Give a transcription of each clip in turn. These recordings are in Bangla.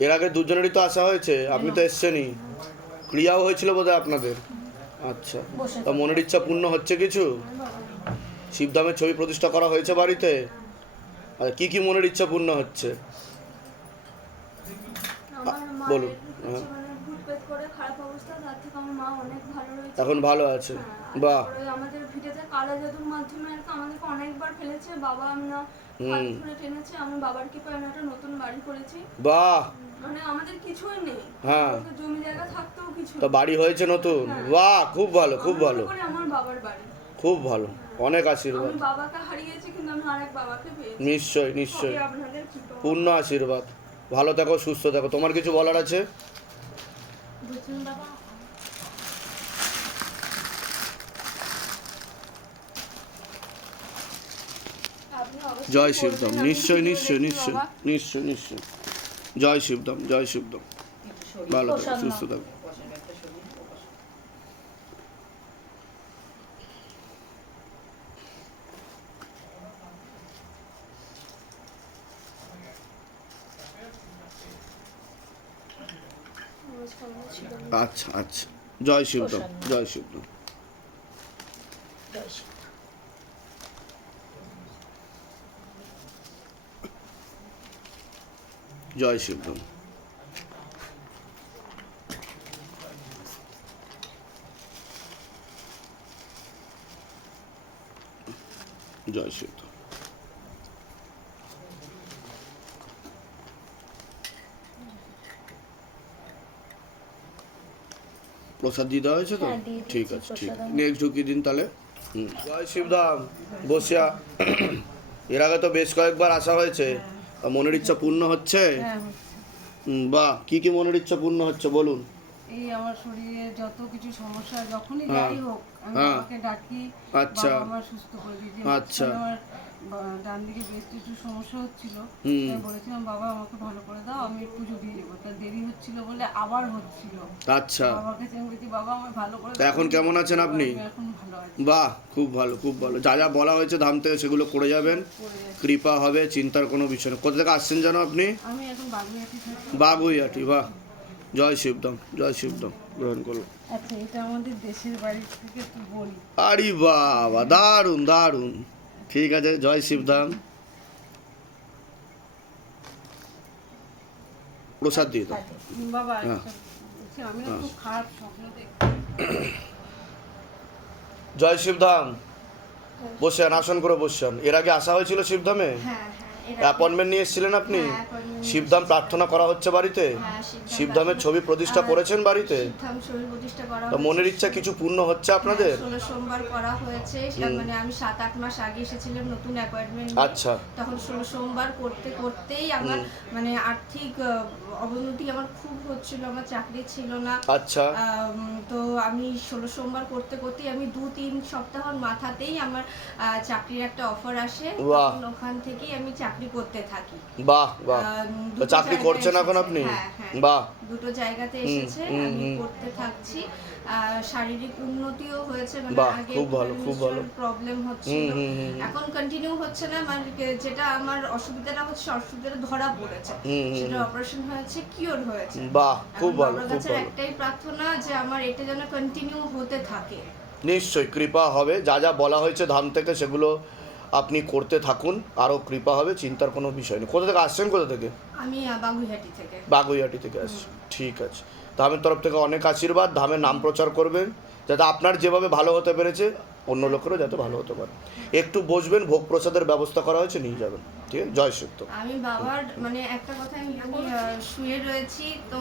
এর আগে দুজনেরই তো আসা হয়েছে, আপনি তো এসছেনই, ক্রিয়াও হয়েছিল বোধহয় আপনাদের। আচ্ছা, তা মনের ইচ্ছা পূর্ণ হচ্ছে কিছু? শিবধামের ছবি প্রতিষ্ঠা করা হয়েছে বাড়িতে? আর কি কি মনের ইচ্ছা পূর্ণ হচ্ছে আমার বলুন? মায়ের হচ্ছে মানে ভূত পেট করে খারাপ অবস্থা, তার থেকে আমার মা অনেক ভালো রয়েছে। এখন ভালো আছে? আর বাহ। তারপরে আমাদের ভিটেতে কালো জাদুর মাধ্যমে আর কি আমাদেরকে অনেকবার ফেলেছে, বাবা আমরা হাত হুম। ধরে টেনেছে, আমি বাবার কৃপায় আমি একটা নতুন বাড়ি করেছি। বাহ। মানে আমাদের কিছুই নেই, হ্যাঁ। আমাদের জমি জায়গা থাকতেও কিছু তা নেই। বাড়ি হয়েছে নতুন? হ্যাঁ। বাহ, খুব ভালো, খুব আমার ভালো, মনে করি আমার বাবার বাড়ি। খুব ভালো, অনেক আশীর্বাদ। আমি বাবাকে হারিয়েছি কিন্তু আমি আরেক বাবাকে পেয়েছি। নিশ্চয় নিশ্চয়, সবই আপনাদের কৃপা। পূর্ণ আশীর্বাদ। ভালো থাকো, সুস্থ থাকো। তোমার কিছু বলার আছে? বুঝলেন বাবা? আপনি অবশ্যই জয় বলবেন, শিবধাম। আমি নিশ্চয় ভিডিও নিশ্চয় দেখি নিশ্চয় বাবা। নিশ্চয় নিশ্চয়। জয় শিবধাম, জয় শিবধাম। ভালো থাকো, সুস্থ থাকো। আচ্ছা আচ্ছা, জয় শিবধাম, জয় শিবধাম। জয় শিবধাম। জয় শিবধাম। প্রসাদ দিয়ে দেওয়া হয়েছে তো? হ্যাঁ, দিয়ে দিয়েছি ঠিক আছে, ঠিক প্রসাদ আছে। আমি। নেক্সট ঢুকিয়ে দিন তাহলে। জয় শিবধাম। বসিয়া, এর আগে তো বেশ কয়েকবার আসা হয়েছে, তা মনের ইচ্ছা পূর্ণ হচ্ছে? হ্যাঁ, হচ্ছে। বাহ, কি কি মনের ইচ্ছা পূর্ণ হচ্ছে বলুন? এই আমার শরীরে যত কিছু সমস্যা যখনই হ্যাঁ। যাই হোক আমি হ্যাঁ। বাবাকে ডাকি, আচ্ছা। বাবা আমার সুস্থ করে দিয়ে যে আচ্ছা। আমার ডান দিকে বেশ কিছু সমস্যা হচ্ছিল, হুম। আমি বলেছিলাম বাবা আমাকে ভালো করে দাও, আমি পুজো দিয়ে দেবো। তা দেরি হচ্ছিল বলে আবার হচ্ছিল। আচ্ছা, বাবাকে আমি বলছি বাবা আমার ভালো করে তা এখন দাও। কেমন আছেন আপনি? আমি এখন ভালো আছি। বাহ, খুব ভালো, খুব ভালো। যা যা বলা হয়েছে ধাম থেকে সেগুলো করে যাবেন, করে যাচ্ছি। কৃপা হবে, চিন্তার কোনো বিষয় নেই। কোথা থেকে আসছেন জানো আপনি? আমি এখন বাগুইয়াটি থাকি। বাগুইয়াটি। বাহ, জয় শিবধাম, জয় শিবধাম। গ্রহণ করুন। আচ্ছা, এটা আমাদের দেশের বাড়ি থেকে একটু বলি। আরে বাবা, দারুণ দারুণ। ঠিক আছে, জয় শিবধাম। প্রসাদ দিয়ে দাও। বাবা হ্যাঁ। বলছি, আমি না খুব খারাপ স্বপ্ন দেখি। জয় শিবধাম। বসেন, আসন করে বসছেন। এর আগে আসা হয়েছিল শিবধামে? হ্যাঁ হ্যাঁ, এরা অ্যাপয়েন্টমেন্ট নিয়ে এসেছিলেন আপনি? হ্যাঁ, appointment শিবধাম প্রার্থনা করা হচ্ছে বাড়িতে? হ্যাঁ, শিবধাম শিবধামের প্রার্থনা- ছবি প্রতিষ্ঠা করেছেন বাড়িতে? শিবধাম ছবি প্রতিষ্ঠা করা তা মনের হয়েছে। ইচ্ছা কিছু পূর্ণ হচ্ছে আপনাদের? 16 সোমবার করা হয়েছে, মানে আমি 7-8 মাস আগে এসেছিলাম নতুন অ্যাপয়েন্টমেন্ট। আচ্ছা। তখন 16 সোমবার করতে করতেই আমার মানে আর্থিক অবনতি আমার খুব হচ্ছিল, আমার চাকরি ছিল না। আচ্ছা। তো আমি 16 সোমবার করতে করতেই আমি 2-3 সপ্তাহের মাথাতেই আমার চাকরির একটা অফার আসে, বাহ। তখন ওখান থেকেই আমি চাকরি করতে থাকি। বাহ বাহ। তো দুটো চাকরি জায়গায় করছেন এখন এসেছে। আপনি? হ্যাঁ, হ্যাঁ। বাহ। দুটো জায়গাতে এসেছে, আমি করতে থাকছি। শারীরিক উন্নতিও হয়েছে, মানে বাহ, আগে খুব ভালো, খুব ভালো। প্রবলেম হচ্ছিল, হুম, হুম, হুম। এখন কন্টিনিউ হচ্ছে না, মানে যেটা আমার অসুবিধাটা হচ্ছে, অসুবিধাটা ধরা পড়েছে, সেটা অপারেশন হয়েছে, কিওর হয়েছে। বাহ, খুব এখন ভালো, বাবার খুব কাছে ভালো। একটাই প্রার্থনা যে আমার এটা যেন কন্টিনিউ হতে থাকে। নিশ্চয়ই কৃপা হবে। যা যা বলা হয়েছে ধাম থেকে সেগুলো আপনি করতে থাকুন, আরও কৃপা হবে, চিন্তার কোনো বিষয় নেই। কোথা থেকে আসছেন, কোথা থেকে? আমি বাগুইহাটি থেকে। বাগুইয়াটি থেকে আসছেন, ঠিক আছে। ধামের তরফ থেকে অনেক আশীর্বাদ। ধামের নাম প্রচার করবেন, যাতে আপনার যেভাবে ভালো হতে পেরেছে অন্য লোকেরও যাতে ভালো হতে পারে। একটু বসবেন, ভোগ প্রসাদের ব্যবস্থা করা হয়েছে, নিয়ে যাবেন। ঠিক আছে, জয় সত্য। আমি বাবার মানে একটা কথা, আমি শুয়ে রয়েছি তো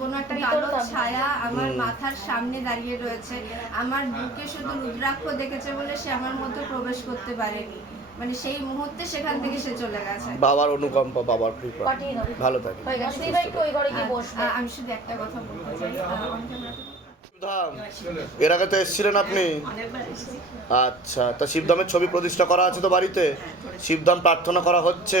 কোনো একটা কালো ছায়া আমার মাথার সামনে দাঁড়িয়ে রয়েছে, আমার বুকে শুধু রুদ্রাক্ষ দেখেছে বলে সে আমার মধ্যে প্রবেশ করতে পারেনি, মানে সেই মুহূর্তে সেখান থেকে সে চলে গেছে। বাবার অনুকম্পা, বাবার কৃপা। পাঠিয়ে দাও। ভালো থাকেন। হয়ে গেছে, দিদা একটু ওই ঘরে গিয়ে বসবে। আমি শুধু একটা কথা বলতে চাই, শিবধাম, এর আগে তো এসেছিলেন আপনি? আচ্ছা, তা শিবধামের ছবি প্রতিষ্ঠা করা আছে তো বাড়িতে? শিবধাম প্রার্থনা করা হচ্ছে?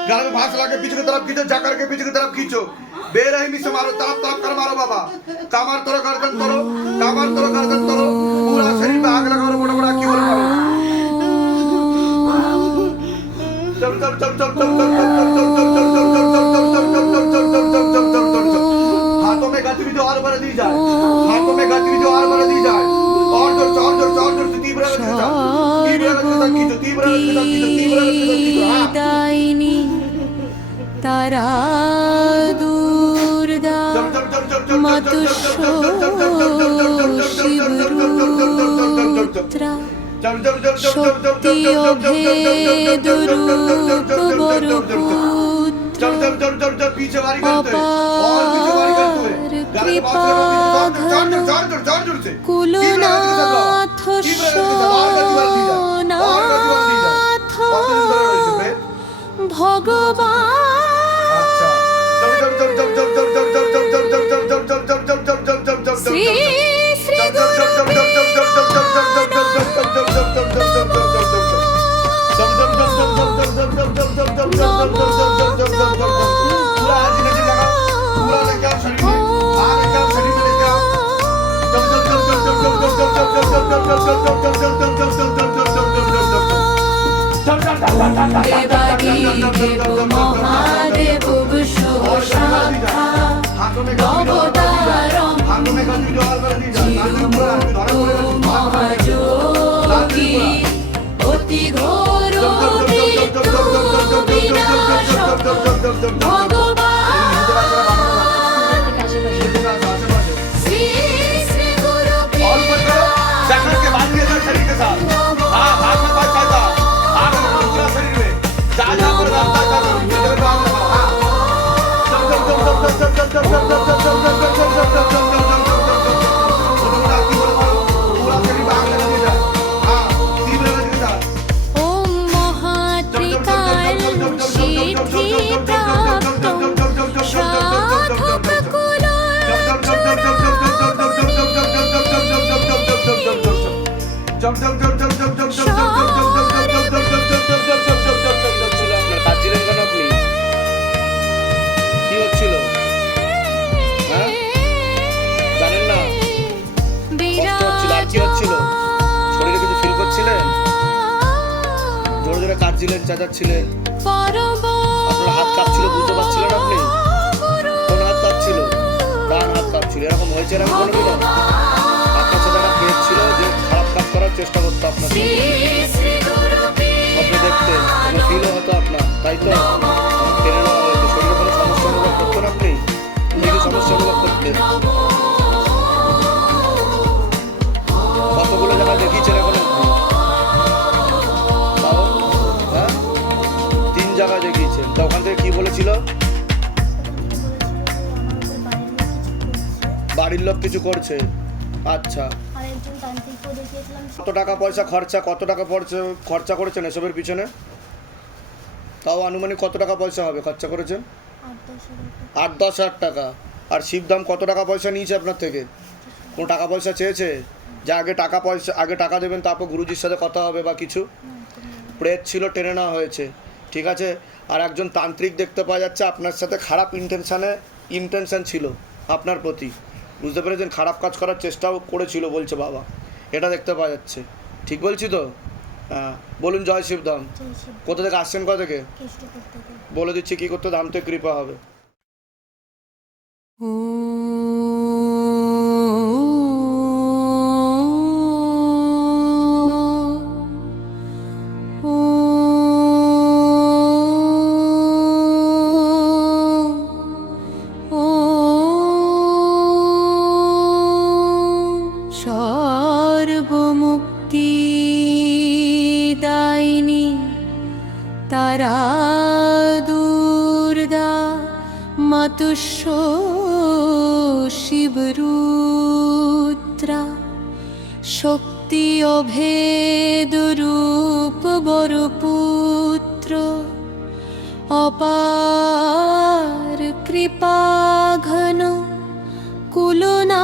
गले में फांस लगा के पीछे की तरफ खींचो, जाकर के पीछे की तरफ खींचो, बेरहमी से मारो, तरफ तरफ कर मारो बाबा, कमर तोड़ो गर्दन तोड़ो, कमर तोड़ो गर्दन तोड़ो, पूरा शरीर पे आग लगाओ, बड़ा बड़ा क्यों मारो, चल चल चल चल चल चल हाथों में गतिविधि और बढ़ा दी जाए, हाथों में गतिविधि और बढ़ा दी जाए, और जोर से तीव्र गति से खींचो, तीव्र गति से खींचो, हाँ। दायिनी तारा दूरदा मतुष्योषिवरुद्रा शक्ति अभेदुरुपवरुपुत्र अपार कृपाघन कुलनाथ सोनाथ भगवान श्री श्री देवादिदेव महादेव विश्वशाखा अवतारम महायोगी अति घोर विनाशक भगवान श्री श्री गुरु शरीर के साथ हाँ हाथ में पास पाता हाथ में पूरा शरीर में जहाँ पर रास्ता कर ओम महात्रिकाल सिद्धि प्राप्तं কাঁদছিলেন কেন আপনি? কি হচ্ছিল? হ্যাঁ জানেন না কষ্ট হচ্ছিল আর কি হচ্ছিল? শরীরে কিছু ফিল করছিলেন? জোরে জোরে কাঁদছিলেন, চেঁচাচ্ছিলেন, আপনার হাত কাঁপছিল, বুঝতে পারছিলেন আপনি? কোন হাত কাঁপছিল? ডান হাত কাঁপছিল। এরকম হয়েছে এরকম কোনোদিনও? আপনার সাথে একটা প্রেত ছিল যে খারাপ কাজ করার চেষ্টা করতো আপনার সাথে, আপনি দেখতেন, কোনো ফিলও হতো আপনার, তাই তো? টেনে নেওয়া হয়েছে, শরীরে কোনো সমস্যা অনুভব করতেন আপনি? কি সমস্যা অনুভব করতেন? কতগুলো জায়গা দেখিয়েছেন এখন আপনি? তাও হ্যাঁ 3 জায়গায় দেখিয়েছেন। তা ওখান থেকে কি বলেছিল? বাড়ির লোক কিছু করছে। আচ্ছা, কত টাকা পয়সা খরচা করেছেন এসবের পিছনে? তাও আনুমানিক কত টাকা পয়সা হবে খরচা করেছেন? 8-10 হাজার টাকা। আর শিবধাম কত টাকা পয়সা নিয়েছে আপনার থেকে? কোনো টাকা পয়সা চেয়েছে যে আগে টাকা দেবেন তারপর গুরুজির সাথে কথা হবে বা কিছু? প্রেত ছিল, টেনে নেওয়া হয়েছে, ঠিক আছে। আর একজন তান্ত্রিক দেখতে পাওয়া যাচ্ছে আপনার সাথে খারাপ ইন্টেনশন ছিল আপনার প্রতি, বুঝতে পেরেছেন? খারাপ কাজ করার চেষ্টাও করেছিল বলছে বাবা, এটা দেখতে পাওয়া যাচ্ছে, ঠিক বলছি তো? হ্যাঁ বলুন জয় শিবধাম। কোথা থেকে আসছেন? কোথা থেকে? বলে দিচ্ছি কী করতে, ধাম থেকে কৃপা হবে। सर्वमुक्तिदायिनी तारा दूरदा मतुष्योषिवरुद्रा शक्ति अभेदुरुपवरुपुत्र अपार कृपाघन कुलना